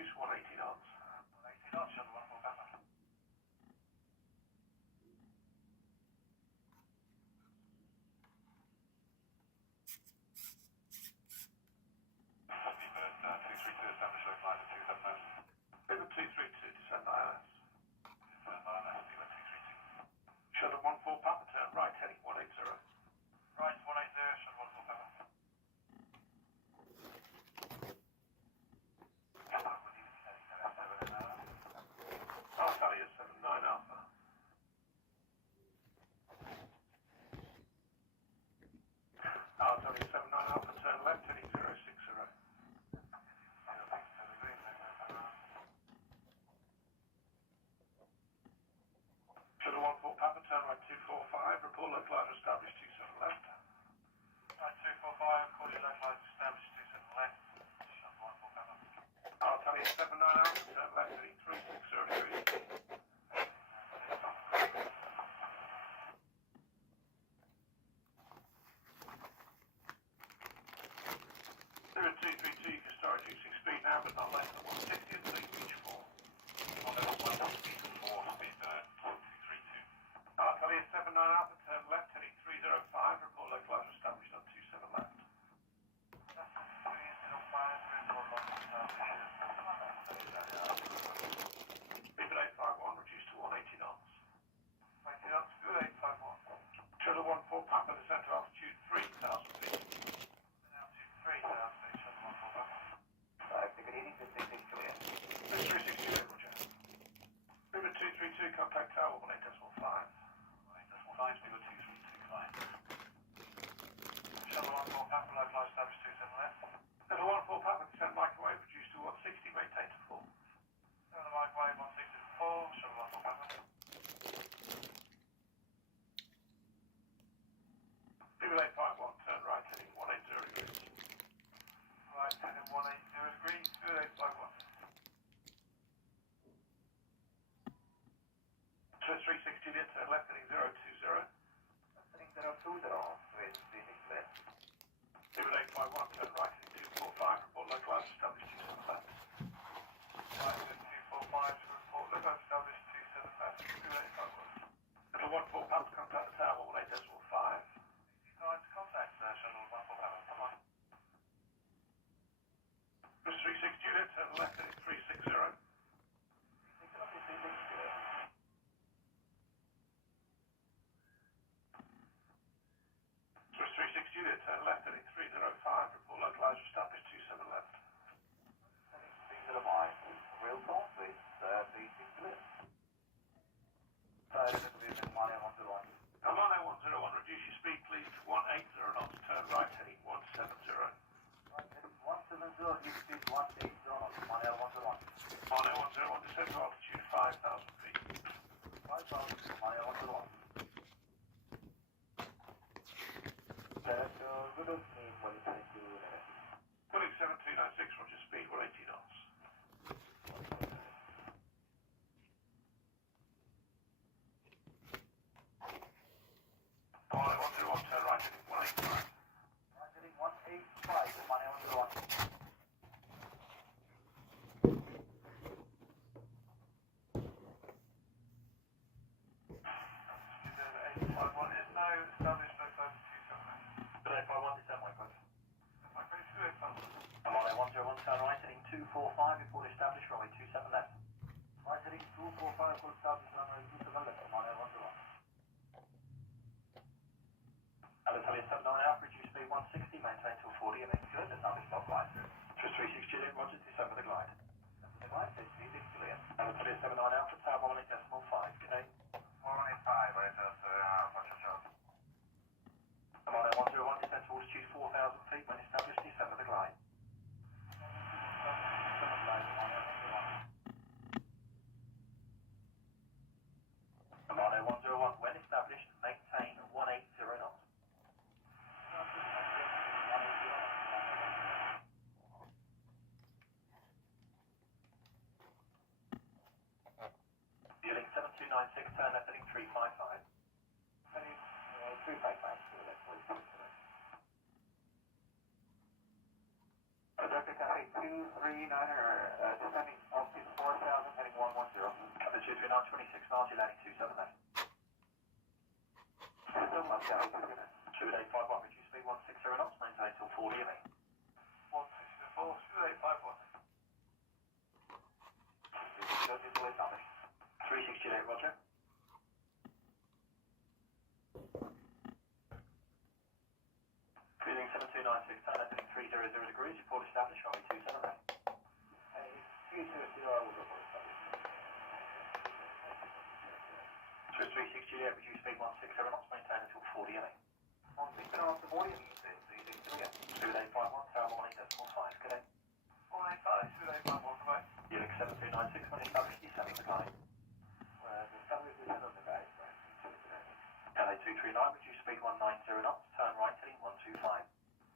reduce 180 knots. 180 knots, shuttle 14 Papa. Copy, bird 232, establish local line at 27 knots. River 232, descend ILS. Descend ILS, River 232. Shuttle 14 Papa, turn right, heading 180. Right, 180, shuttle 14 Papa. Alpha 79 Alpha. Alpha 79 Alpha, turn left, heading 060. Shuttle 14 Papa, turn right 245, report localizer established 27 left. Right 245, call your localizer established 27 left. Shuttle 14 Papa. Alpha 79 Alpha, turn left, heading 360 degrees. River 232, you can start reducing speed now, but not less than 160 until you reach 4. On level 1, speed 4, speed 232. Alpha 79 Alpha, turn left, heading 305, report localizer established on 27 left. River 851, reduced to 180 knots. 80 knots, good 851. Shuttle 14 Papa, descent to altitude 3,000 feet. Altitude 3,000 feet, shuttle 14 Papa. Ticket heating, 56 clear. 360, Roger. River 232, contact tower 18.5. 18.5, River 232, fine. Shuttle 14 Papa, localized established 27 left. Level 14 Papa, descend microwave, reduced to 160, maintain to full. Turn the microwave 160 to full, shuttle 14 Papa. River 851, turn right, heading 180 degrees. Right, heading 180 degrees, good 851. 360, turn left, heading 020. Heading 020, with 36 left. River 851, turn right, heading 245, report localized established 27 left. Right, heading 245, report localized established 27 left, good 851. Level 14 Papa, contact the tower 18.5. Time to contact shuttle 14 Papa, come on. River 360, turn left, heading 360. Swiss 360 unit, turn left heading 305, report localizer established 27 left. Heading 305, real call, please, 360 left. Silent with Mane 101. Mane 101, reduce your speed please to 180 knots, turn right heading 170. Right heading 170, new speed 180 knots, Mane 101. Mane 101, descend to altitude 5,000 feet. 5,000, Mane 101. Good evening, Willing 7296, Roger, speed 180 knots. Mane 101, turn right heading 185. Right heading 185, Mane 101. Is 851 is now established localizer 27. 851, descend microwave. Mane 101, turn right heading 245, report established runway 27 left. Right heading 245, report established runway 27 left, Mane 101. Alitalia 79 Alpha, reduce speed 160, maintain till 40, and then good, established block line. Swiss 360 Juliet, Roger, descend with the glide. Descend with the glide, 56 Juliet. Alitalia 79 Alpha, tower 1.5, good day. 1.5, right, Roger, Charles. Mane 101, descend to altitude 4,000 feet, when established, descend with the glide. Mane 101, when established, maintain 180 knots. Building 7296, turn left heading 355. Heading 355, to the left, please. Director Cafe 239er, descending 239, 26 miles, you're landing 27 left. 2851, reduce speed 160 knots, maintain till 40 ME. 164, 2851. 36 Roger. Cruising 7296, turn left heading 300 degrees, report established, runway 27 left. 320, I will report established. 36 Juliet, reduce speed 160 knots, maintain until 40 ME. 160 knots to 40 ME, 36 Juliet. 2851, tower 18.5, cadet. 185, 2851, goodbye. Unit 7296, when established, descending the climb. Established descent of the guide, right? LA 239, reduce speed 190 knots, turn right heading 125.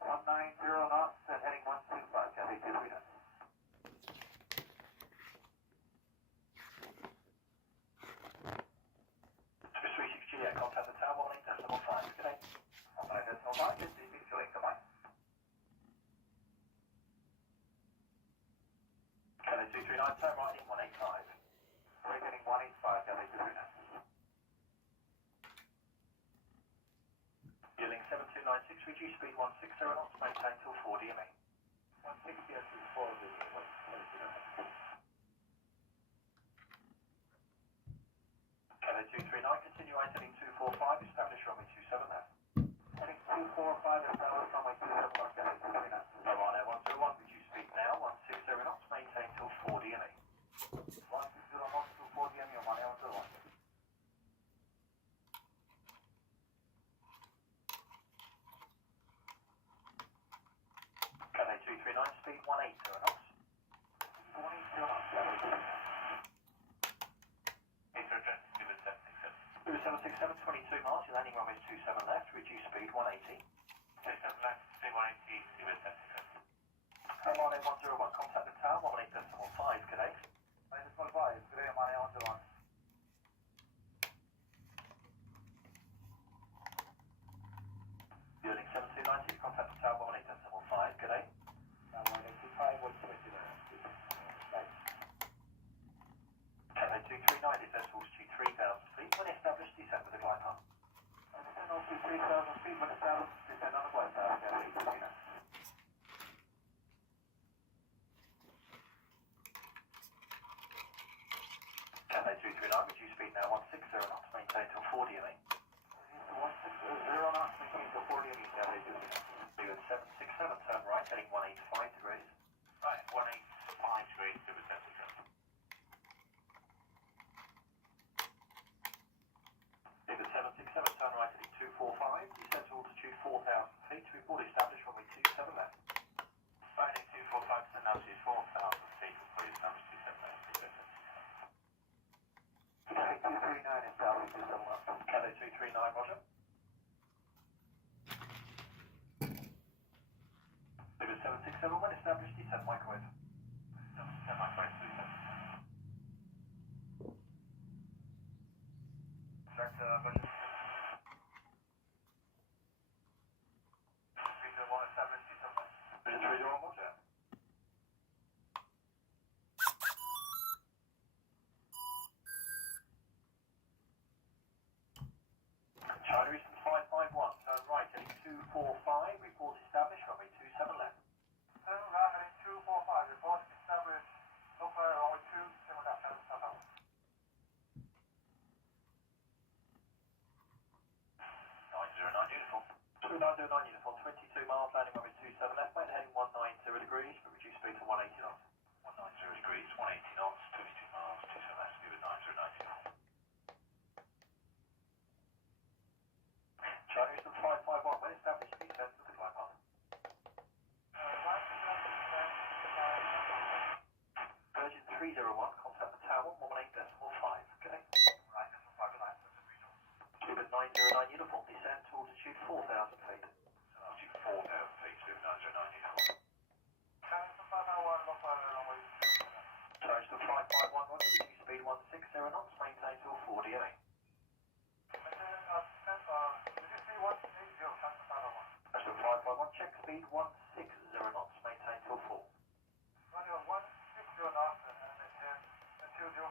190 knots, and heading 125, LA 239. 36 Juliet, contact the tower 18.5, cadet. 18.5, just be Juliet, goodbye. LA 239, turn right heading 185. We're getting 185, LA 239. Dealing 7296, reduce speed 160 knots, maintain till 40 ME. 160 as before, LA 239, continue heading 245, establish runway 27 left. Heading 245, establish runway 27 left, LA 239. Oman Air 101, reduce speed now, 160 knots, maintain till 40 ME. 160 knots till 40 ME, Oman Air 101. LA 239, speed 180 knots. 180 knots, LA 239. 767, 22 miles, your landing runway is 27 left, reduce speed 180. 27 left, speed 180, Seabird 767. Oman Air 101, contact the tower, 18.5, cadet. 18.5, cadet, Oman Air 101. Building 7290, contact the tower, 18.5, cadet. Now 185, 170 there. LA 239, descent towards G3000 feet, when established, descend with the glide path. Descend on G3000 feet, when established, descend on the glide path, LA 239. LA 239, reduce speed now 160 knots, maintain till 40 ME. 160 knots, maintain till 40 ME, LA 239. Leeward 767, turn right, heading 185 degrees. Right, 185 degrees, Leeward 767. Leeward 767, turn right heading 245, descend to altitude 4,000 feet, report established runway 27 left. Right heading 245, descend altitude 4,000 feet, report established 27 left. LA 239 established 27 left. LA 239, roger. Leeward 767, when established, descend microwave. 767 microwave, 27. Direct, roger. China Eastern 551, turn right heading 245, report established, runway 27 left. Turn right heading 245, report established, runway 27 left, turn south. 909 uniform. 909 uniform, 22 miles, landing runway 27 left, mate, heading 190 degrees, but reduce speed to 180 knots. 190 degrees, 180 knots, 22 miles, 27 left, speed with 909 uniform. China Eastern 551, when established, descend with the glide path. Virgin 301, contact the tower, 18.5, okay? Right, decimal 5 line, Leeward 909 uniform, descend to altitude 4,000 feet. Altitude 4,000 feet, Leeward 909 uniform. China Eastern 551, runway 27. China Eastern 551, roger, reduce speed 160 knots, maintain till 40 ME. National 551, check speed 160 knots, maintain till 4. Running 160 knots and until 04,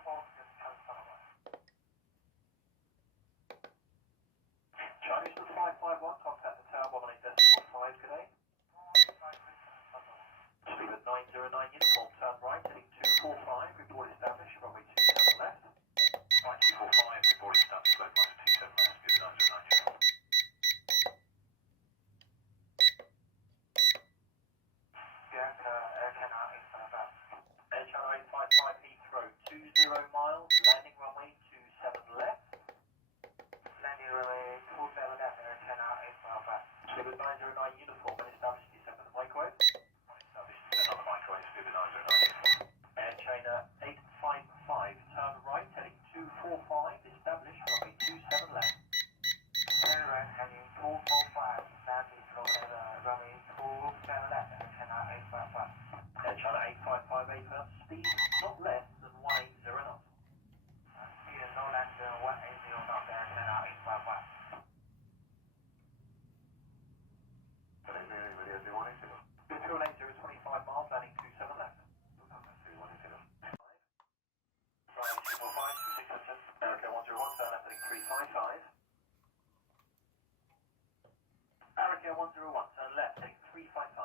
101, turn left, heading 355.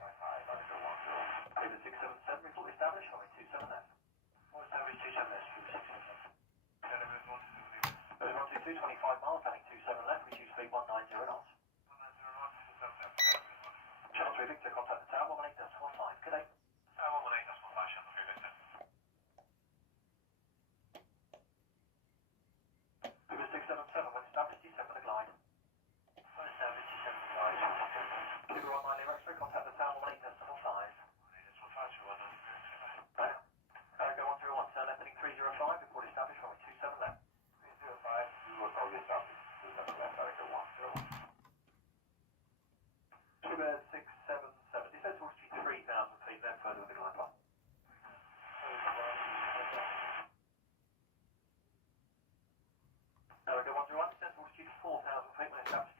355, Echo 101. Clear 677, report established, runway 27 left. What established 27 left, 677. Clear 122, 25 miles, heading 27 left, reduce speed 190 knots. 190 knots, Channel 3 Victor, contact the tower, 118.15, good day. Tower 118.15, Channel 3 Victor. Clear 677, when established, descend with a glide. When established, descend with a glide. Clear 19 Lima X-ray, contact the tower, 118.5. 118.5, Go 101, turn left heading 305, report established, runway 27 left. 305, you will call yourself, 27 left, Go 101. Sugar 677, descend towards 3,000 feet, then further with the glide path. Go 101, descend towards 4,000 feet, when established.